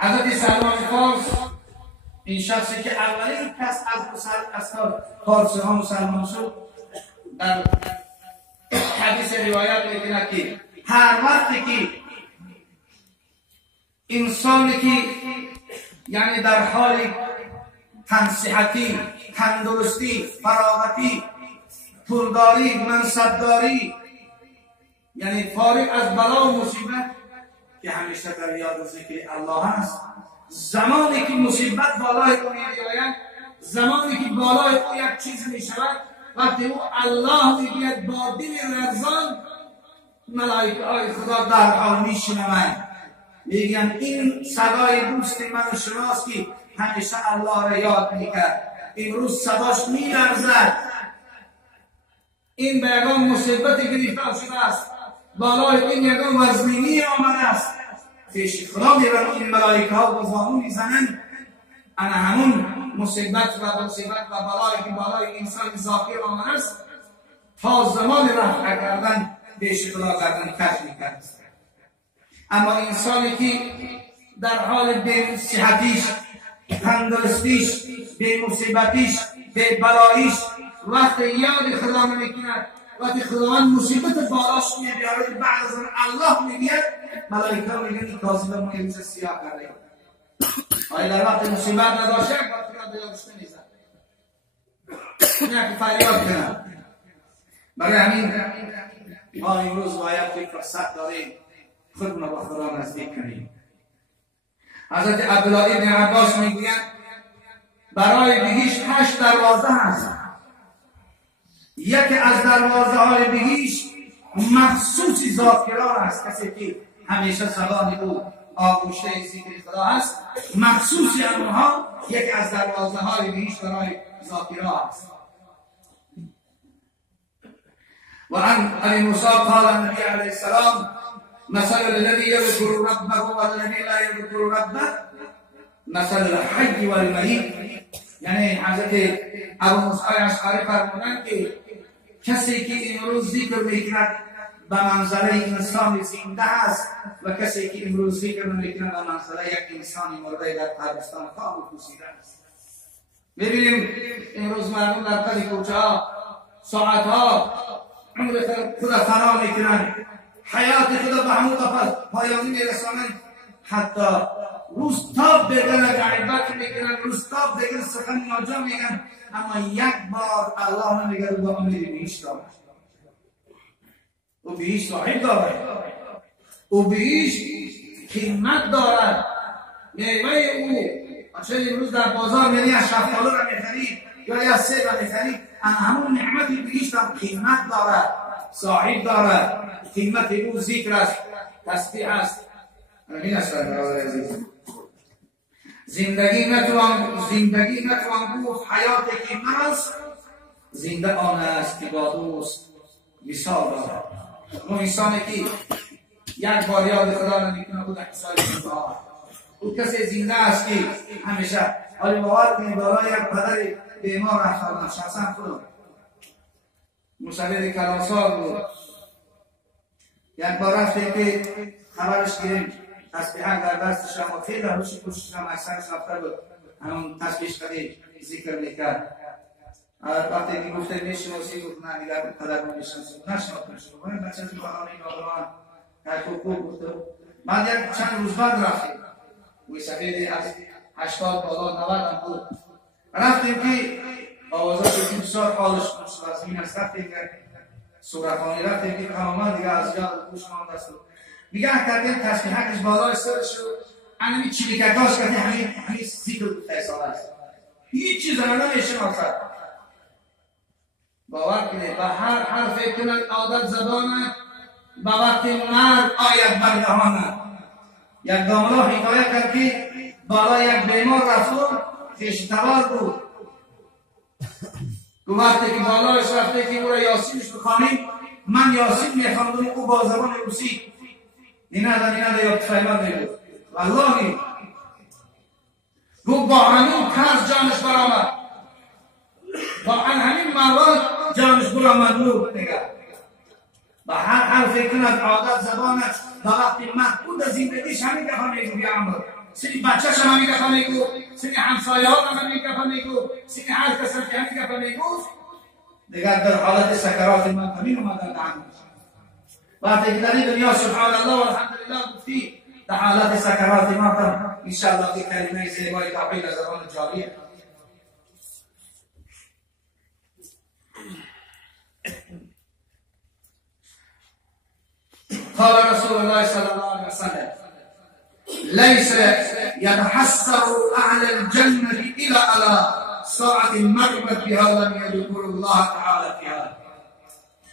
حضرت سلمان فارس این شخصی که اولین کس از فارسی ها مسلمان شد در حدیث روایت می‌کند که هر وقتی که انسانی که یعنی در حال تنصیحتی، تندرستی، فراغتی، پولداری، منصبداری، یعنی فارغ از بلا و مصیبت که همیشه در یاد ذکر الله هست، زمانی که مصیبت بالای او میآید، زمانی که بالای او یک چیز میشود، وقتی او الله میگوید با دل لرزان، ملائکه های خدا در حال میشنوند، میگن این صدای دوست من و شماست که همیشه الله را یاد میکرد، امروز صداش میلرزد، این به یگان مصیبت گرفتار شده است، بالای این یگان وزمینی آمده است، پیش خدا میبرد این ملائکه ها و زانو میزنند، انا همون مصیبت و بالایی که بالای انسان ذاکر آمده است، تا زمان رفع کردن پیش خدا گردن کش میکرد. اما انسانی که در حال بی صحتیش، تندرستیش، بی مصیبتیش، بی بلاییش، وقتی یاد خدا نمیکند، وقتی خداوند مصیبت بالاش میبیارد، بعد از الله میگوید، ملائکه میگن این کاذب موعظه سیاه کرده. آیا در وقت مصیبت نداشته وقتی را یادش نمیزد، نه که فریاد کنند. برای همین ما امروز باید یک فرصت داریم خودمون با خدا نزدیک کنیم. حضرت عبدالله ابن عباس میگویند برای بهشت 8 دروازه هست، یکی از دروازه های بهشت مخصوص ذاکران است، کسی که همیشه زبان او آغوشته ذکر خدا هست، مخصوص آنها یکی از دروازه های بهشت برای ذاکران است. و عن ابي موسى قال النبي عليه السلام مثل الذي يذكر ربه والذي لا يذكر ربه مثل الحي والميت. یعنی حضرت ابو موسی اشعری فرمودند که کسی که امروز ذکر میکند به منزله انسان زنده است و کسی که امروز ذکر نمیکند به منزله یک انسان مرده در قبرستان خواب پوسیده است. ببینیم امروز مردم در قد کوچه ها ساعتها عمر خدا فنا میکنند، حیات خدا به همون پایانی میرسانند، حتی روز تاب بگن غیبت میکنن، روز تاب بگن سخن ناجا میگن، اما یک بار الله نمیگه رو با امیر بهشت دارد. او بهشت صاحب دارد، او بهشت قیمت دارد، میوه او چه امروز در بازار یعنی از شفتالو را میخرید یا از سیب را میخرید، همون نعمت بهشت هم قیمت دارد، صاحب دارد، قیمت او ذکر است، تسبیح است. این است زندگی نتوان گفت حیاتی که من است، زنده آن است که با دوست وصال دارد. اون انسانی که یک بار یاد خدا نمیکنه خود حسابی خدا، او کسی زنده است که همیشه حالی باور کنید بالای یک پدر بیمار رفتار شخصا خودم مصور کلاسال بود، یک بار رفتیم که خبرش گیریم تسبیحا در دستش هم خیلی روشی پوشش هم اکثرش رفته بود، همون تسبیح قدیم ذکر میکرد. وقتی که گفته میشناسی گفت نه دیگر قدر نمیشناسی، نشناختم شما باید بچه از بخانه این آدمان که خوب گفته. بعد یک چند روز بعد رفتیم وی سفیدی از 80 بالا 90 هم بود، رفتیم که آوازا شدیم بسیار حالش مشترزمین است، رفتیم که سورخانی رفتیم که قهامان دیگه از یاد گوش مانده است، نگاه کردیم تسبیحکش بالای سرش رو انمی چلیکتاش کردیم، همین ذکر فیصال است، هیچ چیز را نمیشناسد. باور کنید به هر حرفی کند عادت زبانه، به وقت مرد آید بر دهانه. یک داملا حکایت کرد که بالای یک بیمار رفتم خشتوار بود، که وقتی که بالایش رفته که او را یاسینش بخوانیم، من یاسین میخواندم، او با زبان روسی اینه یا فیلان میگفت، والله گفت با همین طرز جانش برآمد، با همین مواد جانش برآمد. نور نگه با هر حرفی کند عادت زبانش به وقتی محبود زندگیش همین دفعه میگو بیامد سری بچه‌ش هم همین گفت میگو، سری همسایه‌ها هم همین گفت میگو، سری هر کسی که همین گفت میگو، دیگر در حالت سکرات من همین اومدن دهنش. وقتی که در این دنیا سبحان الله و الحمدلله گفتی در حالت سکرات ما هم انشاءالله که کلمه زیبای توحید از زبان جاریه. قال رسول الله صلى الله عليه وسلم ليس يتحسر أهل الجنة إلى على ساعة مرت بها لم يذكروا الله تعالى فيها.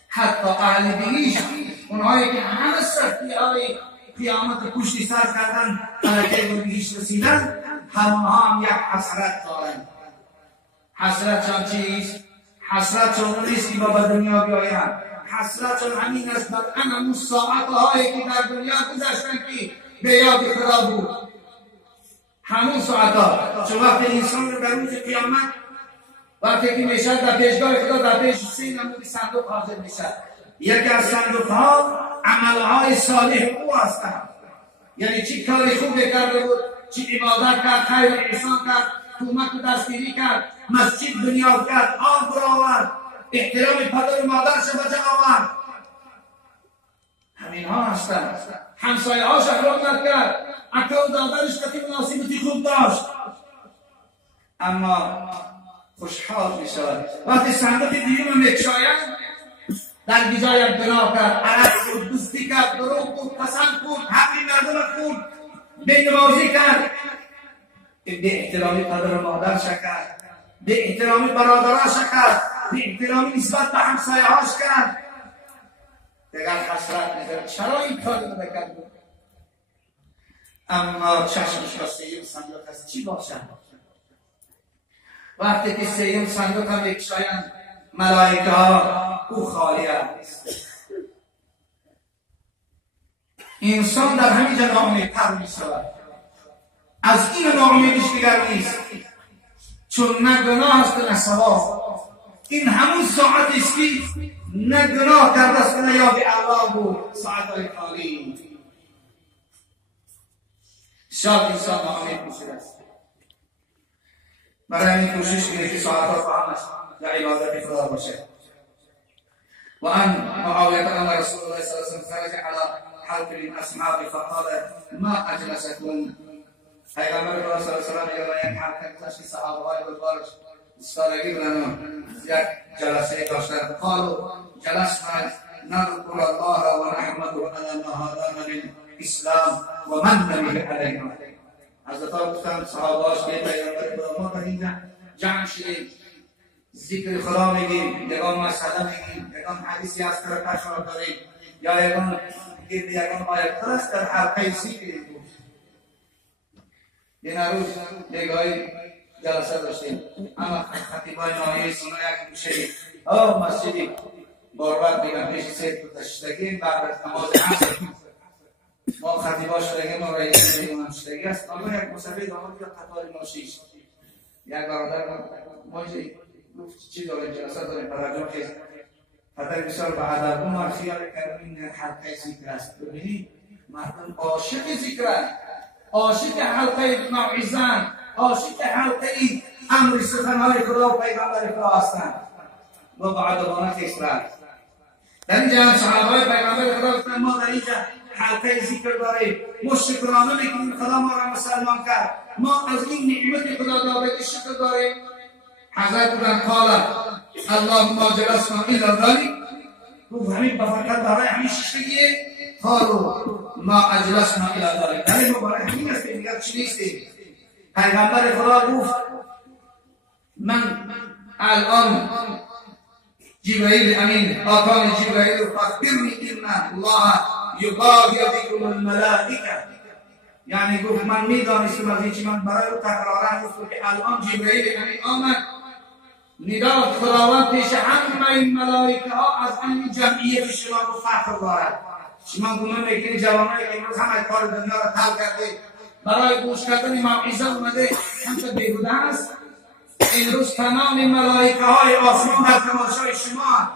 حتی اهل بهشت اونهایی که همه سختی‌های قیامت پشت سر کردن که به بهشت رسیدن همونها هم یک حسرت دارند. حسرتشان چیست؟ حسرتشان نیست که به دنیا بیایند، حسرتشان همین است بر همون ساعت‌هایی که در دنیا گذشتن که به یاد خدا بود. همون ساعت‌ها چون وقتی انسان رو در روز قیامت وقتی که میشه در پیشگاه خدا در پیش سه نمود صندوق حاضر میشه، یکی از صندوق‌ها عملهای صالح او هستند، یعنی چی کاری خوب کرده بود، چی عبادت کرد، خیر و احسان کرد، کمک و دستگیری کرد، مسجد بنیاد کرد، آب برآورد، احترام پدر و مادرش به جا آورد، همین ها هستند. همسایه‌هاش احترام کرد، اکا و دادرش کتی مناسبتی خوب داشت، اما خوشحال میشود وقتی صندوق دیوم میگشایند در بیجای گناه کرد، عرض بود، دوستی کرد، دروغ بود، پسند بود، حقی مردم بود، بینوازی کرد، به احترامی پدر و مادرش کرد، به احترامی برادراش کرد، به احترامی نسبت به همسایه‌هاش کرد، دیگر حسرت می‌کرد چرا این کار رو نکرد. اما چشمش را سیم صندوق است چی باشد؟ وقتی که سیم صندوق هم بکشایند ملائکه ها او خالی است. انسان در همین جا ناامیدتر می‌شود. از این ناامیدیش دیگر نیست، چون نه گناه است نه ثواب. این همون ساعتی است که نه گناه کرده است نه یاد الله بود، ساعت‌های خالی. شاید انسان ناامید می‌شود است. برای این کوشش کنید که ساعت‌ها فهمش در عبادت خدا باشه. و ان معاویه ان رسول الله صلی الله علیه و خرج على حلق من اصحابه فقال ما اجلسكم. پیغمبر خدا صلی الله علیه و آله یک حلقه گذاشت صحابه‌های بزرگوارش استادگی بودن، یک جلسه داشتن. قالوا جلسنا نذكر الله و نحمده على ما هدانا للاسلام و من به علینا. حضرت گفتن صحابه‌اش که پیغمبر خدا ما در اینجا جمع شدیم ذکر خدا میگیم، یگان مسئله میگیم، یگان حدیثی از طرف تشار داریم یا یگان آیت است در حلقه ذکر بود. این روز نگاهی جلسه داشتیم، اما خطیبای ناحیه سونا یک میشه مسجدی باربر میگم پیش سید تشتگی بعد از نماز عصر ما خطیبا شدگی ما رئیس میگم شدگی است، اما یک مسافر آمد یا قطار ماشیش یک برادر ماشی گفت چی داره جلسه داره پراجم که پدر بسیار به ادب ما خیال کردم این حلقه ذکر است. ببینید مردم عاشق ذکرند، عاشق حلقه موعظه‌اند، عاشق حلقه امر سخنهای خدا و پیغمبر خدا هستند و بعدوانه کسرت. در اینجا هم صحابه پیغمبر خدا گفتند ما در اینجا حلقه ذکر داریم، ما شکرانه میکنیم خدا ما را مسلمان کرد، ما از این نعمت خدا داده شکر داریم. حضرت بودن قال اللهم جلسنا الى ذلك، گفت همین بفقط برای همین ششتگیه. قالوا ما اجلسنا الى ذلك، همین برای همین است دیگر چی نیستیم. پیغمبر خدا گفت من الان جبرائیل امین آتان جبرائیل فاخبرنی ان الله یباغی بكم الملائکه، یعنی گفت من میدانستم از این چی من برای او تکرارا گفت که الان جبرائیل امین آمد ندا خداوند پیش همه این ملائکه ها از همین جمعیت شما رو فخر دارد. شما گمان میکنید جوانایی که امروز همه کار دنیا را ترک کرده برای گوش کردن موعظه اومده همچه بیهوده است. امروز تمام ملائکه های آسمان در تماشای شما،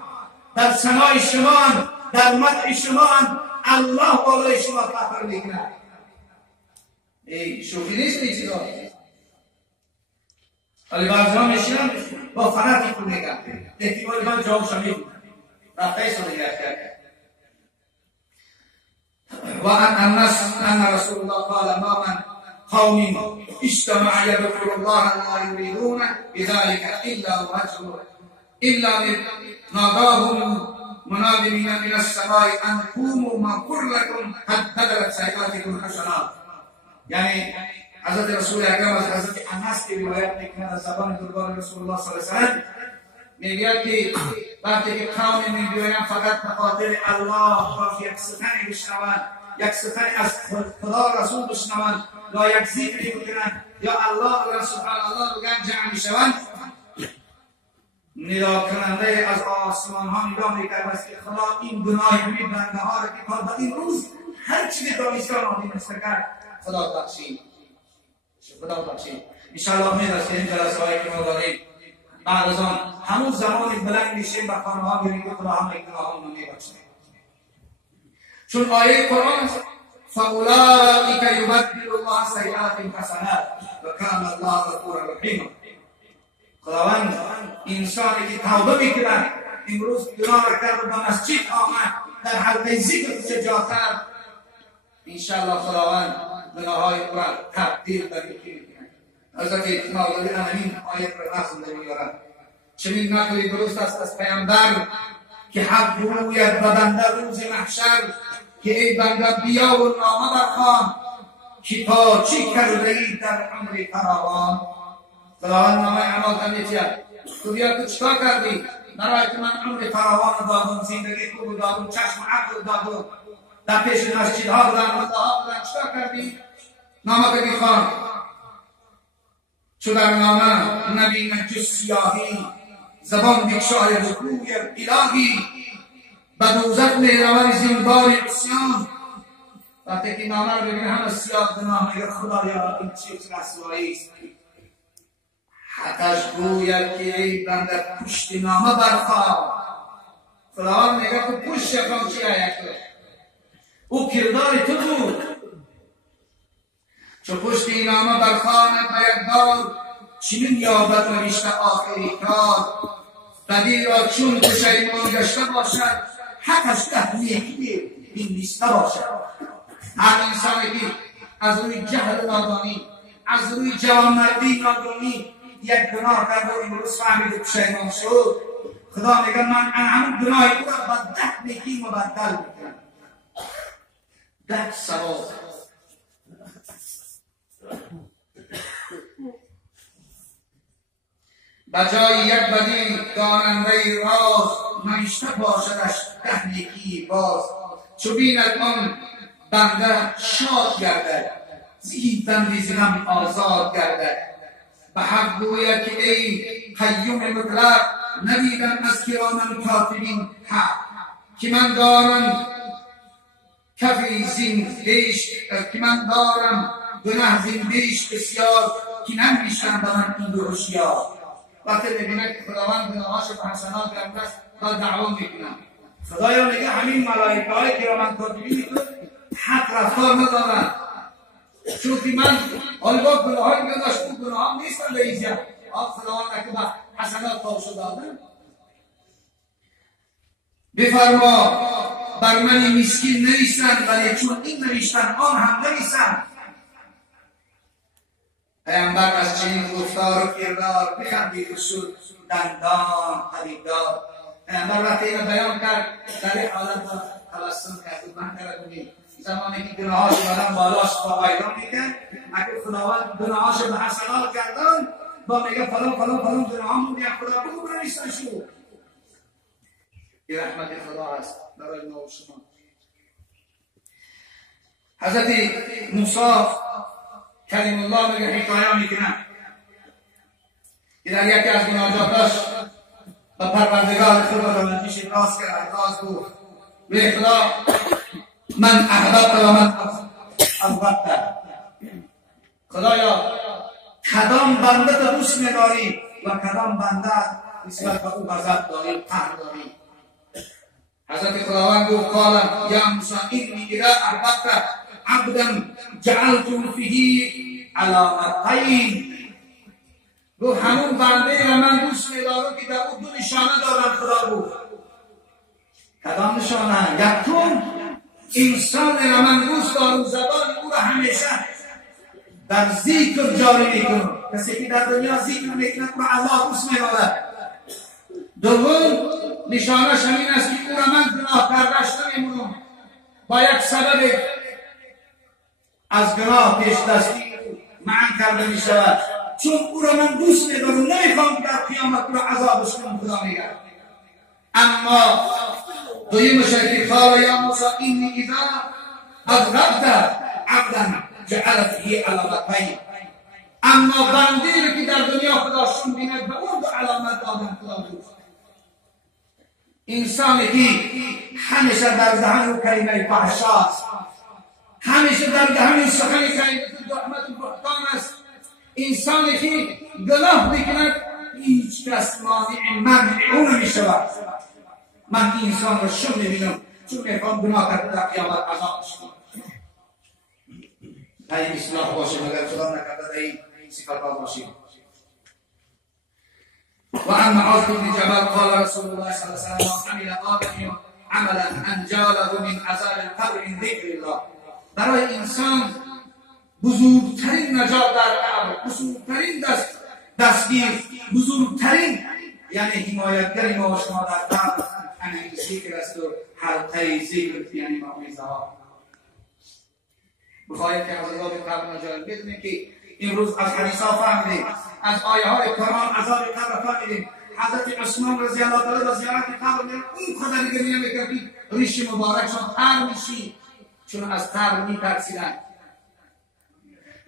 در ثنای شما، در مدح شما، الله بالای شما فخر میکند. شوخی نیست این چیزا. ولی بعضی ها میشینن با فنتی کن نگه احتمالی من جواب شمیل رفته ایسا نگه کرد. و ان رسول الله قال ما من قوم اجتمع يذكر الله لا يريدون بذلك الا ناداهم مناد من السماء ان قوموا مغفور لكم قد بدلت سيئاتكم حسنات. یعنی حضرت رسول اکرم از حضرت انس کی روایت میکنه از زبان دربار رسول الله صلی الله علیه و سلم، میگه که وقتی که قوم میگویند فقط به خاطر الله و یک سخنی بشنوند، یک سخنی از خدا رسول بشنوند، یا یک ذکری بکنند یا الله و سبحان الله بگن جمع میشوند، ندا کننده از آسمان ها نگاه میکرد که خدا این گناه همین بنده ها را که تا به این روز هر چیزی دانستان آدینسته کرد خدا بخشید. خدا بخشید. انشاءالله میرسیم جلسه هایی که ما داریم بعد از آن همون زمانی بلند میشیم به خانه ها میریم که خدا همه گناه ها میبخشید. چون آیه قرآن فاولئک یبدل الله سیئاتهم حسنات و کان الله غفورا رحیما. خداوند انسانی که توبه میکند امروز گناه را کرد و به مسجد آمد در حلقه ذکر شجاع کرد، انشاءالله خداوند گناههای او را تبدیل به نیکی میکند. حضرت مولوی امین آیت را نقل می‌آورد. چنین نقلی درست است از پیامبر که حق گوید به بنده روز محشر که ای بنده بیا و نامه برخوان که تا چی کرده ای در عمر فراوان. خداوند نامه اعمال می‌دهد. تو بیا تو چیکار کردی؟ برای که من عمر فراوان دادم، زندگی خوب دادم، چشم عقل دادم، در پیش مسجدها بودم، مدرسه‌ها بودم، چیکار کردی؟ نامه بخوان. چون در نامه نبینم جز سیاهی، زبان بگشای رکوی الهی، به دوزخ میروی زینبار عصیان. وقتی که نامه رو ببینه همه سیاه گناه میگه خدایا این چیز رسوایی است. حقش گوید که ای بنده پشت نامه برخواه. خداوند میگه که پشت یکم چی آید او کردار تو بود. چو پشت این نامه برخواند به یک بار چنین یابد نوشته آخری کار. بدی را چون پشیمان گشته باشد حقش ده نیکی بینیسته باشد. هر انسانی که از روی جهل نادانی، از روی جوانمردی نادانی یک گناه کرد و امروز فهمید و پشیمان شد، خدا میگه من همون گناه او را به 10 نیکی مبدل میکنم. 10 ثواب. بجای یک بدی داننده راز نوشته باشدش 10 نیکی باز. چو بیند آن بنده شاد گردد، زهی بندی ز غم آزاد گردد. به حق گوید که ای قیوم مطلق ندیدم از کرامن کاتبین حق. که من دارم کفی زین بیش، که من دارم گناه زین بیش بسیار، که نمیشن به من این دو هوشیار. وقتی میبینه که خداوند گناهاش به حسنات گرفته است با دعوا میکنن، خدایا میگه همین ملائکه های کرامن کاتبین تو حق رفتار ندارن. چون که من حالا گناهایی که داشت اون گناه هم نیستن به ایزیا خداوند که به حسنات پاوشو دادن. بفرما بر من مسکین نویسن، ولی چون این نوشتن آن هم نویسن. پیامبر از چنین گفتار و کردار بخندید و شد دندان پدیدار. پیامبر وقتی اینو بیان کرد در این حالت تبسم کرد و من کردونی زمانی که گناهاش بدن بالاش با ایران میکرد، اگر خداوند گناهاش به حسنات کردن با میگه فلان فلان فلان گناهام بودی خدا بگو برنیستن شو. این رحمت خدا است برای ما و شما. حضرت موسی کلیم الله میگه حکایه میکنن که در یکی از مناجاتاش به پروردگار خود راز راست کرد، راز گفت به خدا من احببت و من احببت. خدایا کدام بنده تو دوست می‌داری و کدام بنده نسبت به او غضب داری، قهر داری. حضرت خداوند گفت قال یا موسی انی اذا احببت عبدا جعلت فيه علامتین. گفت همون بنده را من دوست می‌دارم که در او دو نشانه دارم خدا بود. کدام نشانه؟ یکم انسان را من دوست دارم زبان او را همیشه در ذکر جاری میکنم. کسی که در دنیا ذکر میکنه او را الله دوست می‌دارد. دوم نشانش همین است که او را من گناه کردش نمی‌مونم، با یک سبب از گناه پیش دستی منع کرده می شود، چون او را من دوست می‌دارم، نمیخوام که در قیامت او را عذابش کنم. خدا میگه اما دویمش که قال یا موسی اینی اذا اضربت عبدا جعلت هی علامتین. اما بنده که در دنیا خداشون بیند به اون دو علامت دادن خدا دوست. انسانی که همیشه در ذهن او کلمه فحشاست، همیشه در ذهن سخن کلمه تهمت و بهتان است، انسانی که گناه میکند هیچ کس مانع منع او نمیشود. من این انسان را شم میبینم چون میخوام گناه کرده در قیامت عذابش کنم. این اصلاح باشه مگر خدا نکرده در این صفت باشیم. وعن معاذ بن جبل قال رسول الله صلى الله عليه وسلم عمل آدم عملا انجاله من عذاب القبر من ذکر الله. برای انسان بزرگترین نجات در قبر، بزرگترین دستگیر، بزرگترین یعنی حمایتگر ما و شما در قبر همین ذکر است و حلقه ذکر یعنی موعظه ها. بخواهید که از عذاب قبر نجات بدونید که امروز از حدیث ها فهمیدیم، از آیه های قرآن عذاب قبر فهمیدیم. حضرت عثمان رضی الله تعالی را زیارت قبر میرفت، اون قدر گریه میکرد که ریش مبارکشان تر میشید، چون از قبر میترسیدند.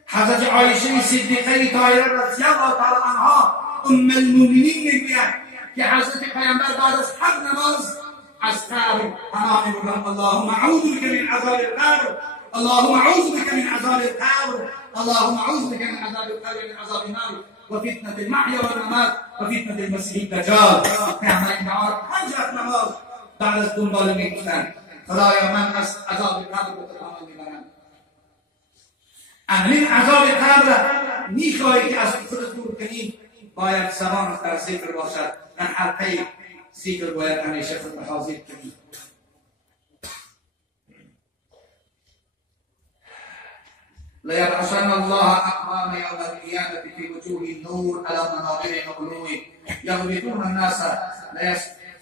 حضرت عایشه صدیقه طاهره رضی الله تعالی عنها ام المؤمنین میگوید که حضرت پیامبر بعد از هر نماز از قبر پناه میبردند. اللهم اعوذ بک من عذاب القبر، اللهم اعوذ بک من عذاب القبر، اللهم اعوذ بک من عذاب القبر من عذاب النار و فتنة المحیا و الممات و فتنة المسیح الدجال. پیامبر دعا پنج وقت نماز بعد از دنبال میگفتند خدایا من از عذاب قبر به تو پناه میبرم. این عذاب قبر میخواهی که از خودت دور کنی، باید زبان در ذکر باشد، در حلقه ذکر باید همیشه خود حاضر کنی. لیبعثن الله اقوام یوم القیامة فی وجوه النور علی منابر مغلوب یغبطون الناس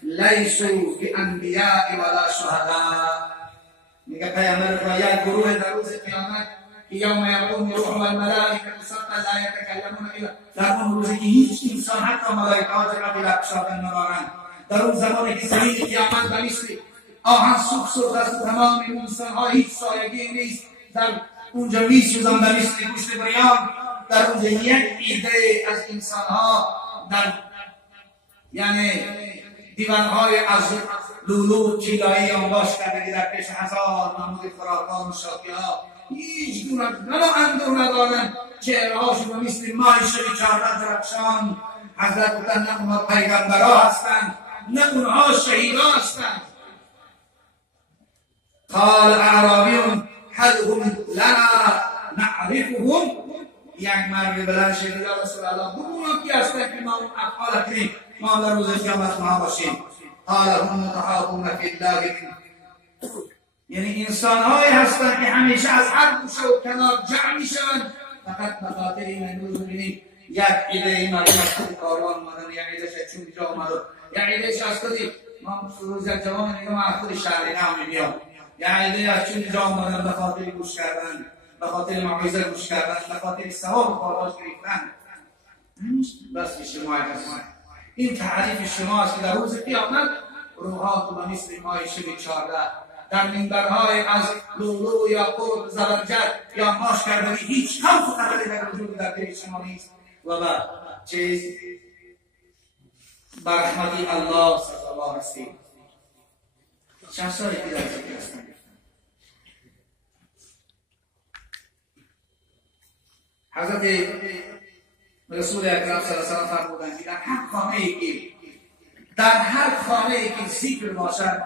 لیسوا بانبیاء ولا شهداء. میگه پیامبر باید گروه در روز قیامت که یوم یقوم الروح والملائکه صفا لا یتکلمون الا، در اون روزی که هیچ انسان حتی ملائکه ها قبل اقشادن ندارند، در اون زمانی که زمین قیامت به مثل آهن سوخت شده است، تمام انسان ها هیچ سایگی نیست، در اونجا میسوزن به مثل گوشت بریان. در اونجا یک ایده از انسان ها در یعنی دیوانهای از لولو چیلایی آنباش کرده در پیش هزار محمود خوراکان و شاکی ها هیچ گونه اندور ندارن، چهره هاشون و مثل ماه شب 14 درخشان. حضرت بودن نه اونها پیغمبرها هستند نه اونها شهیدا هستند. قال اعرابی هل هم لنا نعرفهم. یک مرد بلند شد یا رسول الله بگویم کی هستند که ما اون افعال کنیم ما در روز قیامت ما باشیم. قال هم متحابون فی الله، یعنی انسان هایی هستند که همیشه از هر گوشه و کنار جمع می شوند فقط به خاطر این. امروز ببینید یک ایده این مردم از خود کاروان اومدن، یک ایدهش چون اینجا اومدن، یک ایدهش از خودی ما روز یک جوان نگم از خود شهری نام میبیام، یک ایده از چون اینجا اومدن به خاطر گوش کردن، به خاطر موعظه گوش کردن، به خاطر ثواب پاداش گرفتن. بس به شما هست. این تعریف شما است که در روز قیامت روحات و مثل ماه شب 14 در منبرهای از لولو یا قرد زبرجد یا ماش کردنی هیچ هم خطری در وجود در دل شما نیست و با چیز برحمتی الله صلی الله هستیم. شخصایی که در ذکر هستند حضرت رسول اکرم صلی الله علیه و سلم فرمودند که در هر خانه ای که ذکر باشد،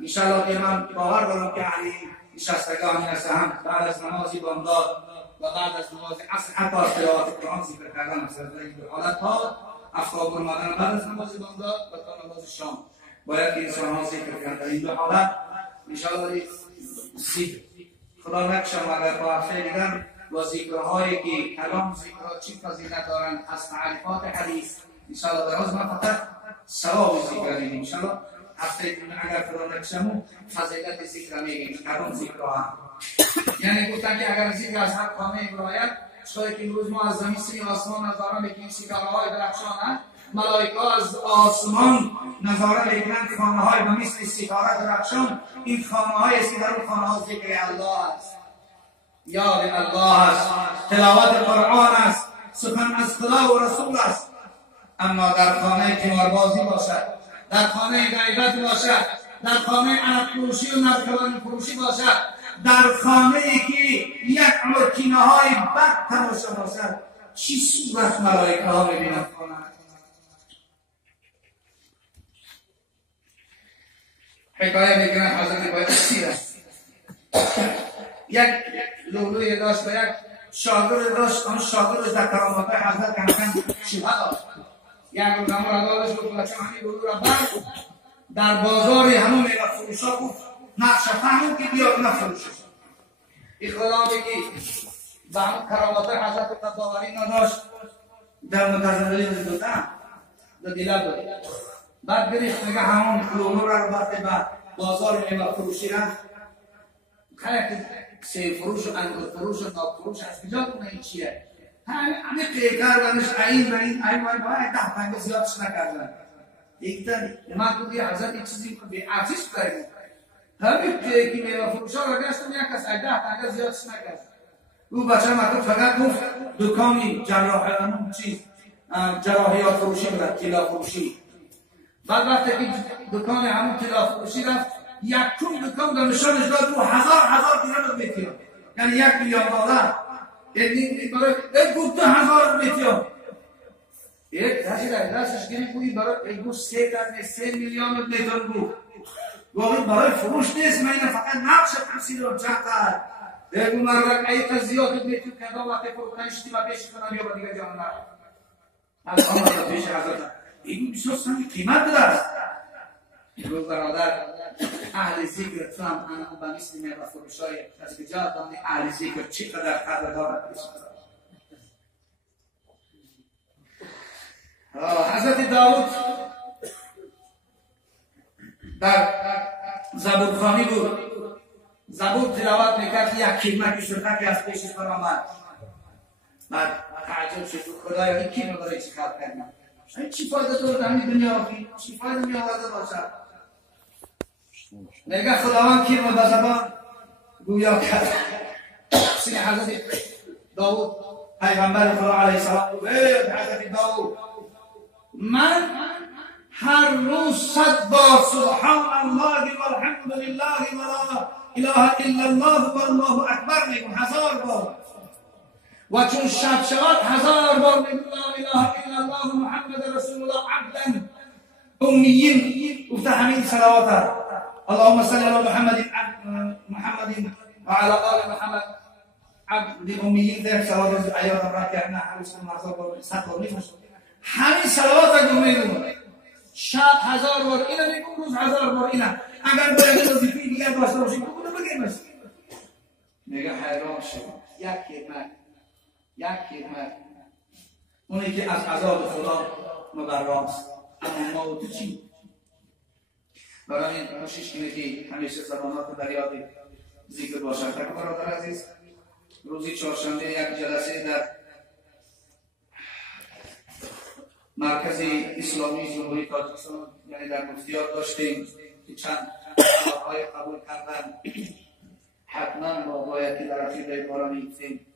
انشاءالله که من باور دارم که علی نشستگانی هستند بعد از نمازی بامداد بعد از نماز عصر حتی از تلاوت قرآن ذکر کردن مثلا در این حالت ها افکار اومدن بعد از نماز بامداد و تا نماز شام باید که انسان ها ذکر کردن. در این دو حالت انشاءالله ذکر خدا نکشم اگر با هفته دیگر با ذکرهایی که کلام ذکرها چی فضیلت دارن از تعریفات حدیث انشاءالله در روز ما فقط ثواب ذکر میگیم. انشاءالله هفته دیگر اگر خدا نکشم فضیلت ذکر میگیم کلام ذکرها یعنی گفتن که اگر ذکر از هر خانه برایت شاید که روز ما از زمین سوی آسمان نظاره میکنیم ستاره‌های درخشان ملائکه از آسمان نظاره میکنند خانه‌های و مثل ستاره درخشان این خانه‌های است که در اون خانه‌ها ذکر الله است یاد الله است تلاوت قرآن است سخن از خدا و رسول است. اما در خانه قماربازی باشد در خانه غیبت باشد در خانه عرق فروشی و نرکبان فروشی باشد در خانه ای که یک مکینه های بد تماشا باشد چی صورت ملائکه ها ببینند خانه حکایه میکنن حضرت باید سیر است یک لولوی داشت و یک شاگرد داشت آن شاگرد در کرامات های حضرت کمکن شبه داشت یک روز همون را دادش بود بچه همین لولو را برد در بازار همون میوه فروشا بود نقشه فهمون که بیاد نفروشه این خدا بگی و همون کرامات های حضرت قداوری نداشت در متزنالی دادن در دیلت بود بعد گریخت میگه همون لولو را برده به بازار میوه فروشی رفت که سه فروش و انگور فروش و ناب فروش از کجا کنه این چیه همه پیکر ونش این و این باید 10 زیادش نکردن یک دن من بودی حضرت یک چیزی به ارزش بگیم همه پیکی میوه فروش ها را گشتم یک کس 10 زیادش نکرد او بچه مطلب فقط گفت دکانی جراحیات فروشی برد طلا فروشی بعد وقتی که دکان همون طلا فروشی رفت یکم دکان در نشانش داد رو 1000 دیرم میتیان یعنی $1 میلیون یعنی برای گفت 1000 میتیان یک دستش گیری بودی برای گفت 3 میلیون میتیان بود گوهی برای فروش نیست من اینه فقط نقش تمثیل رو جهتر بگو مرک ایتا زیاد میتیان که دا وقتی فروکنشتی و پیش کنم یا با دیگه جان نرم از آمد پیش حضرت این بسیار سنگی قیمت دست گفت برادر اهل ذکر تو هم انا با مثل میوه فروشای از کجا دانی اهل ذکر چقدر قدر دارد حضرت داود در زبورخوانی بود زبور تلاوت میکرد یک کلمه شده که از پیشش برآمد بعد تعجب شد خدایا این کلمه برای چی خلق کردیم چی فایده داره در این دنیا چی فایده میآورده باشد میگه خداوند کلمه به زبان گویا کرد سین حضرت داود پیغمبر خدا علیه السلام گفت حضرت داود من هر روز 100 بار سبحان الله والحمد لله ولا اله الا الله والله اکبر میگم 1000 بار و چون شب شود 1000 بار میگم لا اله الا الله محمد رسول الله عبدا امیین گفته همین صلوات اللهم صل على محمد وعلى آل محمد عبد امیین ده صلوات ایام را که نه حرص مازاد صد بار میگم همین صلوات رو میگم شب 1000 بار اینا میگم روز 1000 بار اینا اگر باید وظیفه دیگه داشته باشی بگو بگیم میگه حیران شد یک کلمه اونی که از عذاب خدا مبراست اما موت چی برای این کوشش کنه که همیشه زبانات در یاد ذکر باشد. برادر عزیز روزی چهارشنبه یک جلسه در مرکز اسلامی جمهوری تاجیکستان یعنی در مفتیات داشتیم که چند کارهای قبول کردن حتما باید که در عقیده بارانی گفتیم.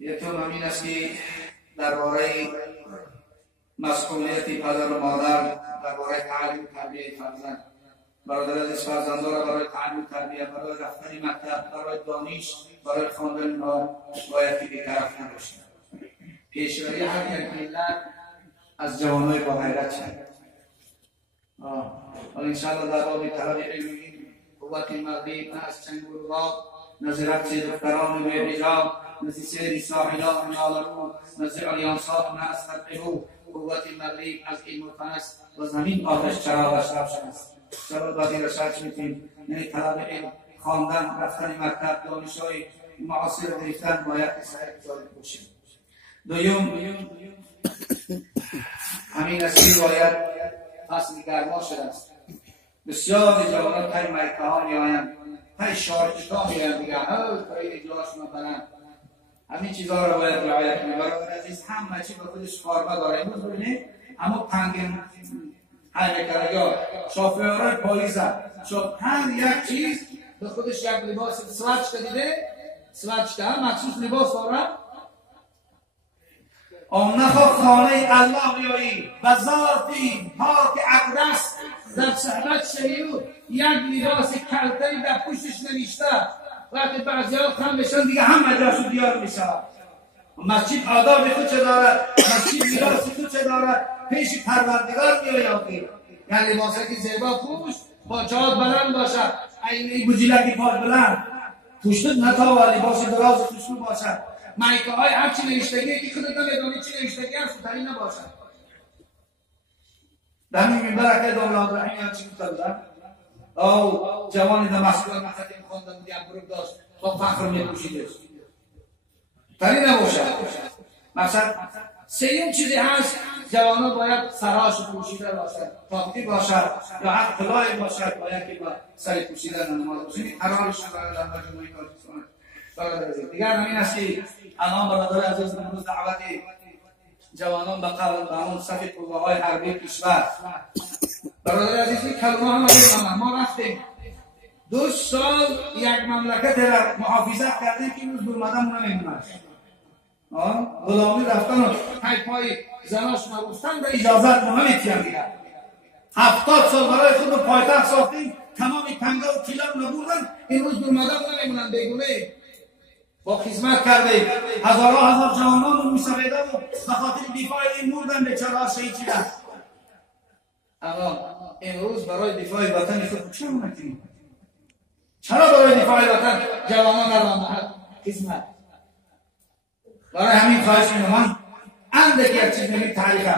یکم همین است که درباره مسئولیت پدر و مادر درباره تعلیم و تربیت فرزند برادر عزیز فرزندان را برای تعلیم و تربیت برای رفتن مکتب برای دانش برای خواندن ما باید که بی‌طرف نباشیم. پیشروی هر یک ملت از جوانای با غیرت شد. انشاءالله در باب طلب علمی قوت مغرب نه از چنگ و رباب نظرت دختران و حجاب نزیسه ساحلا نالرو نزی الیانسات نستقبلو قوت مغرب از علم و فنست و زمین آتش چراغش روشن است. چرا بازی رشد میتیم یعنی طلب علم، خواندن، رفتن مکتب، دانش‌های معاصر گرفتن باید صحیح جاری باشیم. دوم همین نسل باید فصل گرما شده است. بسیار جوانان پای مکه ها میآیند، پای شارکش‌ها میآیند دیگر پای اجلاشون بلند. همین چیزها رو باید رعایت کنیم. برادر عزیز همه چی به خودش فارغ داره. امروز ببینید اما پنگ حرکت‌ها شافعیان پاییزه هر یک چیز به خودش یک لباس سوچ دیده سوچ که مخصوص لباس داره. آنها خانه الله بیایی و ذاتی پاک اقدس در صحبت شیعود یک لباس کلتری در پوشش نوشته. وقتی بعضی ها خم بشن دیگه همه جاشو دیار میشه. مسجد آداب خود چه داره، مسجد لباس خود چه داره، پیش پروردگار میایی آخیر. یعنی لباسه که زیبا پوش با جاد بلند باشه، اینه بجیلکی پاک بلند پوشتد نتاوه، لباس دراز خوشبو باشه. مایکه های هر چی نوشتگی که خودت نمیدونی چی نوشتگی هست سوتری نباشه. در این منبر که دولت رحیم چی گفتن؟ او جوانی در مسئول مختیم خواندن دیگه گروه داشت با فخر میپوشیدش تری نباشه. مثلا سیوم چیزی هست جوانان باید سراش پوشیده باشد، تاقی باشد یا حق طلای باشد، باید که با سر پوشیدن نماز باشد. این قرارش برای در مجموعی کار کنند. دیگر همین است که الان برادر عزیز امروز دعوت جوانان به قبل به همون صف قوه‌های حربی کشور. برادر عزیز این کلمه هم می‌کنم. ما رفتیم 2 سال یک مملکت را محافظت کردیم که امروز برمدن نمی‌مونه. غلامی رفتن و پای زناش نگفتن به اجازت ما نمی‌تونن دیگر. 70 سال برای خود پایتخت ساختیم، تمام پنگا و کیلا نبردن، امروز برمدن نمی‌مونن بیگونه. با خدمت کردیم هزار جوانان میسویدن و به خاطر دفاع این مردن بیچاره‌ها شهید شدن. اما امروز برای دفاع وطن خود چرا نکنیم؟ چرا برای دفاع وطن جوانان را خدمت؟ برای همین خواهش می‌کنم اندکی یک چیز نمی تاریخ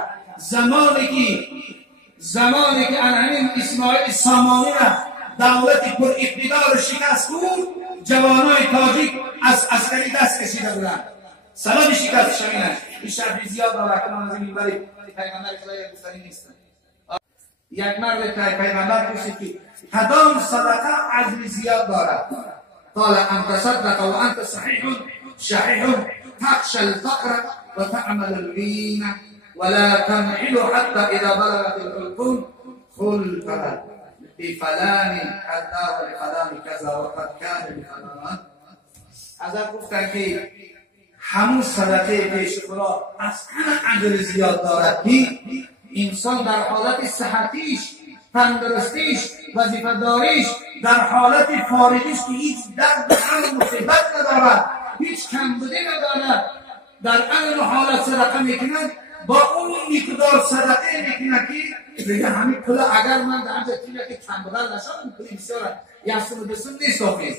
زمانی که همین اسماعیل سامانی را دولت پر اقتدار شکست بود، جوانای تاجیک از عسکری دست کشیده بودند. سبب شکست شمینه این شرطی زیاد داره که من از این میبری پیغمبر خدای گفتنی نیستن. یک مرد پیغمبر پرسید که کدام صدقه عزم زیاد دارد؟ قال انت تصدق و انت صحیح تخشى الفقر و تعمل الغین ولا تنحل حتى اذا بلغت الحلقوم قل بفلان حتى ولفلان كذا وقد كان بفلان. از گفتن که همون صدقه پیش خدا از همه عجل زیاد دارد که انسان در حالت صحتیش، تندرستیش، وظیفه‌داریش، در حالت فارغیش که هیچ درد و مصیبت ندارد، هیچ کمبودی ندارد، در این حالت صدقه میکنند، با اون مقدار صدقه میکنند که دیگه همین پول اگر من در همچه تیمه که کمبودن نشم پولی بسیاره یستون و بسون نیست آفیز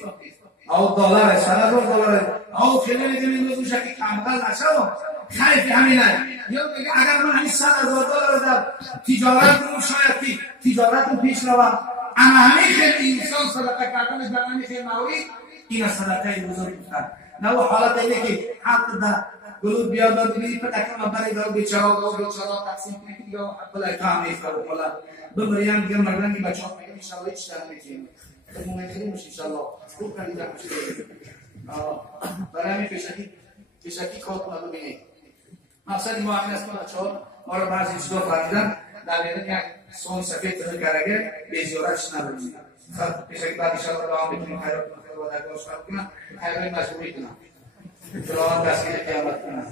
او دلار $100 او خیلی میگه میگوشه که کمبودن نشم خیلی همینه. یا میگه اگر من همین $100,000 در تجارت رو شاید که تجارت رو پیش روم اما همین خیلی انسان صدقه کردن در همین خیلی موید این صدقه بزرگ بودن. نه و حالت اینه که حتی در گلود بیاد داد بینید پتکم و برای دار بیچارا تقسیم کنه که دیگه پلای کام نیست و پلا ببریم دیگه مردن که بچه ها میگه انشاءالله هیچ تر نمیتونیم خیلی میشه انشاءالله خوب کنید در کچه برای همین پیشکی کار کنه ببینید. مقصد ما همین است که بچه ها ما رو بعضی چیزا فهمیدن در بیرون یک سون سفید تنه کرده به زیارتش نبرید. خب پیشکی بعد انشاءالله دوام بتونیم خیرات کنم و در گاش کنم خیرای مجبوری کنم فلان دستگیر قیامت کنم.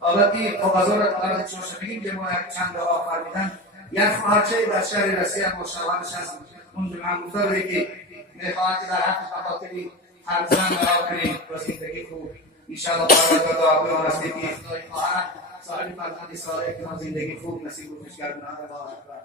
آبادی کاغذها را قرار چهارشنبه بگیم که ما چند دعا فرمیدن یک خواهرچه در شهر رسی هم با شوهرش هست اون جمعه گفتاره که میخواهد که در حق بخاطری هر زن دعا کنیم و زندگی خوب انشاءالله پروردگار دعا کنیم هستی که خدای خواهر صاحب فرزند صالح که ما زندگی خوب نصیب و خوشگردوننده الله اکبر.